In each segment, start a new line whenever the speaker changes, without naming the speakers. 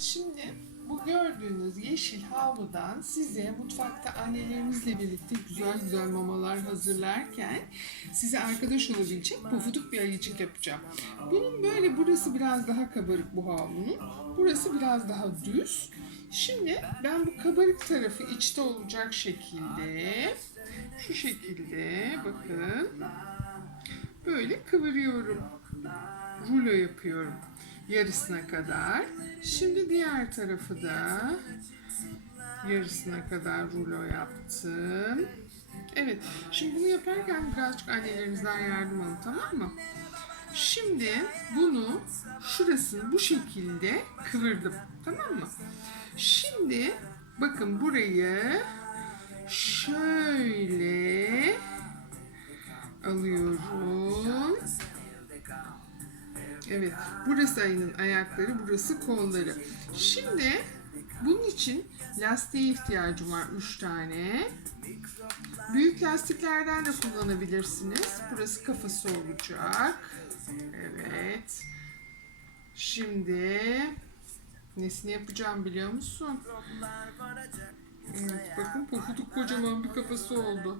şimdi bu gördüğünüz yeşil havludan size mutfakta annelerinizle birlikte güzel güzel mamalar hazırlarken size arkadaş olabilecek pofuduk bir ayıcık yapacağım. Bunun böyle burası biraz daha kabarık bu havlunun. Burası biraz daha düz. Şimdi ben bu kabarık tarafı içte olacak şekilde şu şekilde bakın böyle kıvırıyorum. Rulo yapıyorum yarısına kadar. Şimdi diğer tarafı da yarısına kadar rulo yaptım. Evet, şimdi bunu yaparken birazcık annelerinizden yardım alın tamam mı? Şimdi bunu şurasını bu şekilde kıvırdım tamam mı? Şimdi bakın burayı şöyle Evet, burası ayının ayakları, burası kolları. Şimdi bunun için lastiğe ihtiyacım var 3 tane. Büyük lastiklerden de kullanabilirsiniz. Burası kafası olacak. Evet. Şimdi nesini yapacağım biliyor musun? Evet, bakın pofuduk kocaman bir kafası oldu.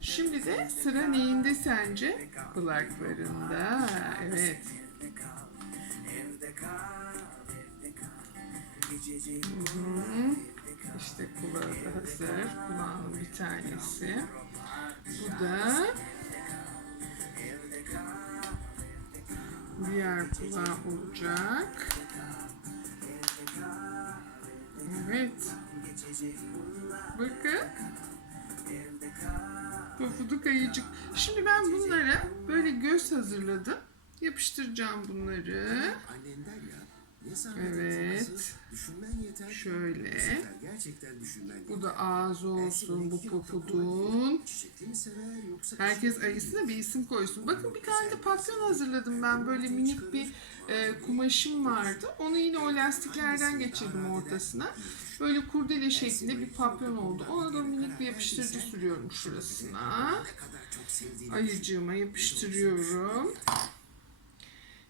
Şimdi de sıra neyinde sence? Kulaklarında. Evet. Hı-hı. İşte kulağı da hazır. Kulağın bir tanesi. Bu da diğer kulağı olacak. Evet. Bakın. Pofuduk ayıcık. Şimdi ben bunlara böyle göz hazırladım. Yapıştıracağım bunları.
Annen der ya, ne zahmet
Evet.
düşünmen yeter.
Şöyle.
Bu gerçekten düşünmen
Bu da ağzı olsun bu
yoksa
Herkes ayısına bir isim koysun. Bakın bir tane de papyon hazırladım ben. Böyle minik bir e, kumaşım vardı. Onu yine o lastiklerden geçirdim ortasına. Böyle kurdele şeklinde bir papyon oldu. Ona da minik bir yapıştırıcı sürüyorum şurasına. Ayıcığıma yapıştırıyorum.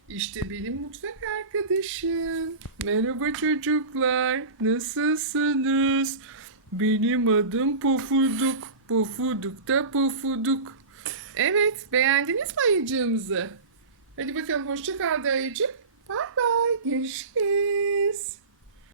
İşte benim mutfak arkadaşım. Merhaba çocuklar. Nasılsınız? Benim adım Pofuduk. Pofuduk da Pofuduk. Evet, beğendiniz mi ayıcığımızı? Hadi bakalım hoşça kal da ayıcık. Bye bye. Görüşürüz.